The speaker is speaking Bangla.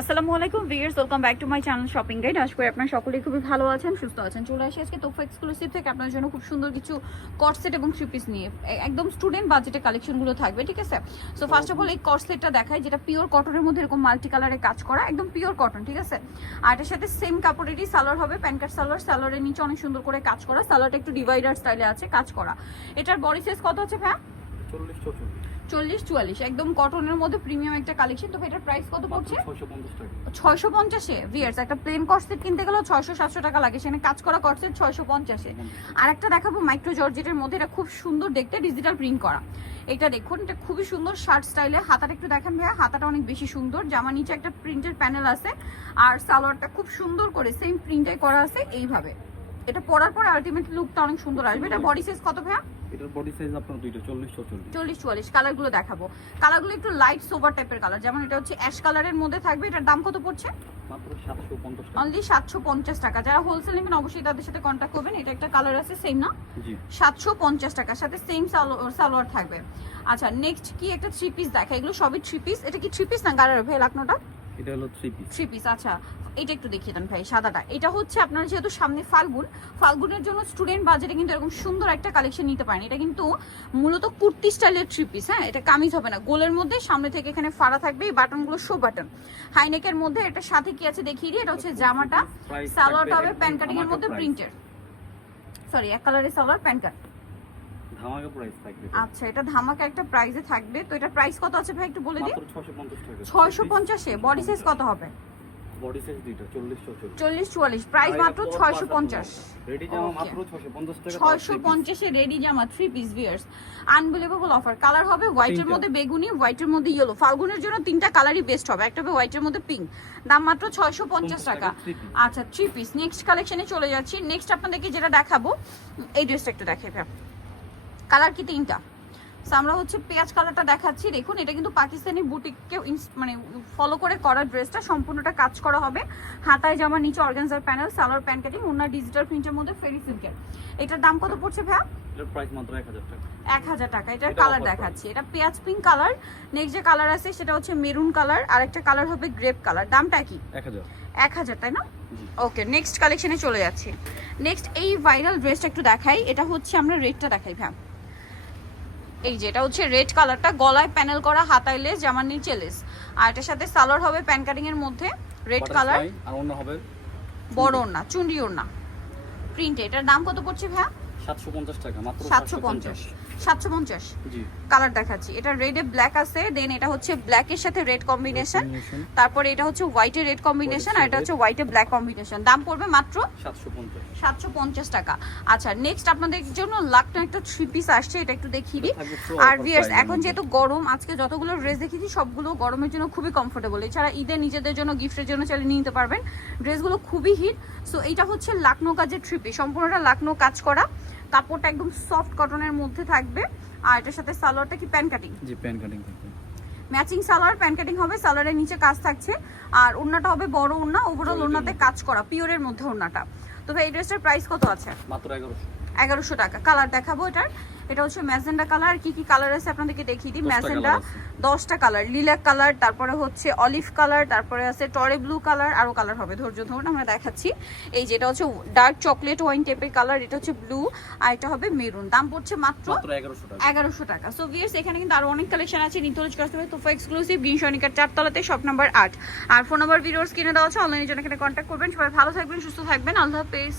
আসসালামু আলাইকুম viewers welcome back to my channel shopping guide. আশা করি আপনারা সকলেই খুবই ভালো আছেন, সুস্থ আছেন। চলে আসি আজকে তোফা এক্সক্লুসিভ থেকে। আপনার জন্য খুব সুন্দর কিছু কটসেট এবং থ্রি নিয়ে। একদম স্টুডেন্ট বাজেটে কালেকশনগুলো থাকবে, ঠিক আছে? সো ফার্স্ট অফ অল এই কটসেটটা দেখায় যেটা পিওর কটনের মধ্যে এরকম মাল্টি কালারে কাজ করা, একদম পিওর কটন ঠিক আছে? আর এটার সাথে সেম কাপড়েরই সালোয়ার হবে প্যান্কার সালোয়ার। সালোয়ারের নিচে অনেক সুন্দর করে কাজ করা। সালোয়ারটা একটু ডিভাইডার স্টাইলে আছে, কাজ করা। এটার বডি সাইজ কত আছে ভ্যা চল্লিশ চুয়াল্লিশ। একদম কটনের মধ্যে প্রিমিয়াম একটা কালেকশন তো এটার প্রাইস কত পড়ছে? ছয়শো ছয়শো পঞ্চাশে? ভিয়ার্স একটা প্লেন কটসেট কিনতে গেলেও ছয়শো সাতশো টাকা লাগে। সেখানে কাজ করা কটসেট ছয়শো পঞ্চাশে। আর একটা দেখাবো মাইক্রো জর্জেটের মধ্যে। এটা খুব সুন্দর দেখতে ডিজিটাল প্রিন্ট করা। এটা দেখুন এটা খুবই সুন্দর শার্ট স্টাইলে হাতাটা একটু দেখেন ভাইয়া। হাতাটা অনেক বেশি সুন্দর। জামা নিচে একটা প্রিন্টের প্যানেল আছে। আর সালোয়ারটা খুব সুন্দর করে সেম প্রিন্টে করা আছে এইভাবে। এটা পরার পরে আলটিমেট লুকটা অনেক সুন্দর আসবে। এটা বডি সাইজ কত ভাইয়া? এটার বডি সাইজ আপনার দুইটা চল্লিশ চৌচল্লিশ। চল্লিশ চুয়াল্লিশ কালারগুলো দেখাবো। কালারগুলো একটু লাইট সোভার টাইপের কালার যেমন এটা হচ্ছে অ্যাশ কালারের মধ্যে থাকবে। এটার দাম কত পড়ছে? মাত্র সাতশো পঞ্চাশ টাকা। অনলি সাতশো পঞ্চাশ টাকা। যারা হোলসেল নেবেন অবশ্যই তাদের সাথে কন্ট্যাক্ট করবেন। এটা একটা কালার আছে সেম না? জি। সাতশো পঞ্চাশ টাকার সাথে সেম সালোয়ার থাকবে। আচ্ছা নেক্সট কি একটা থ্রি পিস দেখা? এগুলো সবই থ্রি পিস এটা কি থ্রি পিস না গাড়ার? ভাই লাকনোটা? এটা হলো থ্রি পিস থ্রি পিস আচ্ছা। এটা একটু দেখিয়ে দেন ভাই সাদাটা। এটা হচ্ছে আপনার যেহেতু সামনে ফাল্গুন ফাল্গুনের জন্য স্টুডেন্ট বাজেটে কিন্তু এরকম সুন্দর একটা কালেকশন নিতে পারেন। এটা কিন্তু মূলত কুর্তি স্টাইলের থ্রি পিস হ্যাঁ? এটা কামিজ হবে না। গোলের মধ্যে সামনে থেকে এখানে ফাড়া থাকবে এই বাটনগুলো শো বাটন হাইনেকের মধ্যে এটা সাথে কি আছে দেখিয়ে দিই? এটা হচ্ছে জামাটা সালোয়ারটা থাকবে হবে প্যান একদম কাটিং এর মধ্যে প্রিন্টের সরি এক কালারের সালোয়ার প্যান কাট ধামাকা প্রাইস থাকবে। আচ্ছা এটা ধামাকা একটা প্রাইসে থাকবে। তো এটা প্রাইস কত আছে ভাই একটু বলে টাকা। ছয়শো পঞ্চাশে? বডি সাইজ কত হবে? বডি সাইজ চল্লিশ চৌচল্লিশ। চল্লিশ চুয়াল্লিশ। প্রাইস মাত্র ছয়শো পঞ্চাশ। রেডি জামা মাত্র ছয়শো পঞ্চাশ টাকা ছয়শো পঞ্চাশে রেডি জামা three piece viewers unbelievable offer colour হবে হোয়াইটের মধ্যে বেগুনি হোয়াইটের মধ্যে ইয়েলো ফাল্গুনের জন্য তিনটা কালারই বেস্ট হবে। একটা হবে হোয়াইটের মধ্যে পিঙ্ক দাম মাত্র ছয়শো পঞ্চাশ টাকা আচ্ছা থ্রি পিস নেক্সট কালেকশনে চলে যাচ্ছি। নেক্সট আপনাদেরকে যেটা দেখাবো এই ড্রেসটা একটু দেখাই দেখে কালার কি তিনটা? আমরা হচ্ছে পেঁয়াজ কালারটা দেখাচ্ছি। দেখুন এটা কিন্তু পাকিস্তানি বুটিককে মানে ফলো করে করা ড্রেসটা সম্পূর্ণটা কাজ করা হবে। হাতায় জামা নিচে অর্গানজার প্যানেল সালোয়ার প্যান্ট কাটিং ওনার ডিজিটাল প্রিন্টের মধ্যে ফেরি সিল্কের এটার দাম কত পড়ছে ভাইয়া? এটার প্রাইস মাত্র এক হাজার টাকা। এটার কালার দেখাচ্ছি। এটা পেঁয়াজ পিঙ্ক কালার নেক্সট যে কালার আছে সেটা হচ্ছে মেরুন কালার আর একটা কালার হবে গ্রেপ কালার দামটা কি? এক হাজার। তাই না? ওকে নেক্সট কালেকশনে চলে যাচ্ছি। নেক্সট এই ভাইরাল ড্রেসটা একটু দেখাই। এটা হচ্ছে আমরা রেডটা দেখাই ভ্যাম এই যে এটা হচ্ছে রেড কালারটা গলায় প্যানেল করা হাতায় লেস জামার নিচে লেস আর এটার সাথে সালোয়ার হবে প্যান কাটিং এর মধ্যে রেড কালার আর অন্য হবে বড় ওড়না চুন্ডি ওড়না। প্রিন্ট এটার দাম কত পড়ছে সাতশো পঞ্চাশ টাকা মাত্র সাতশো পঞ্চাশ সাতশো পঞ্চাশ। জি। কালার দেখাচ্ছি। এটা রেডে ব্ল্যাক আছে দেন এটা হচ্ছে ব্ল্যাকের সাথে রেড কম্বিনেশন তারপরে এটা হচ্ছে হোয়াইটে রেড কম্বিনেশন আর এটা হচ্ছে হোয়াইটে ব্ল্যাক কম্বিনেশন দাম পড়বে মাত্র সাতশো পঞ্চাশ। সাতশো পঞ্চাশ টাকা। আচ্ছা নেক্সট আপনাদের জন্য লাখটা একটা থ্রি পিস আসছে এটা একটু দেখিয়ে দিই। আর এর এখন যেহেতু গরম আজকে যতগুলো ড্রেস দেখিয়েছি সবগুলো গরমের জন্য খুবই কমফোর্টেবল এছাড়া ঈদে নিজেদের জন্য গিফটের জন্য চাইলে নিয়ে নিতে পারবেন। ড্রেসগুলো খুবই হিট সো এইটা হচ্ছে লাকনো কাজের থ্রি পিস সম্পূর্ণটা লাকনো কাজ করা। কাপড়টা একদম সফট কটনের মধ্যে থাকবে। আর এটার সাথে সালোয়ারটা কি প্যান কাটিং জি প্যান কাটিং থাকবে। ম্যাচিং সালোয়ার প্যান কাটিং হবে সালোয়ারের নিচে কাজ থাকছে। আর ওড়নাটা হবে বড় ওড়না ওভারঅল ওড়নাতে কাজ করা পিওরের মধ্যে ওড়নাটা। তো ভাই এই ড্রেসটার প্রাইস কত আছে? মাত্র এগারোশো। এগারোশো টাকা। কালার দেখাবো এটার। এটা হচ্ছে ম্যাজেন্ডা কালার। কি কি কালার আছে আপনাদেরকে দেখিয়ে দিই। ম্যাজেন্ডা দশটা কালার। লিলাক কালার তারপরে হচ্ছে অলিভ কালার তারপরে আছে টরে ব্লু কালার আরও কালার হবে। ধৈর্য ধরুন আমরা দেখাচ্ছি। এই যেটা হচ্ছে ডার্ক চকলেট ওয়াইন টাইপের কালার এটা হচ্ছে ব্লু আর এটা হবে মেরুন। দাম পড়ছে মাত্র এগারোশো টাকা। সো ভিয়ার্স এখানে কিন্তু আরও অনেক কালেকশন আছে। নিতোলজ কাস্টমার তোফা এক্সক্লুসিভ গ্রিন সনিকার চারতলাতে শপ নাম্বার আট। আর ফোন নাম্বার ভিডিওস কিনে দেওয়া আছে অনলাইনের জন্য এখানে কন্ট্যাক্ট করবেন। সবাই ভালো থাকবেন সুস্থ থাকবেন। আল্লাহ হাফেজ।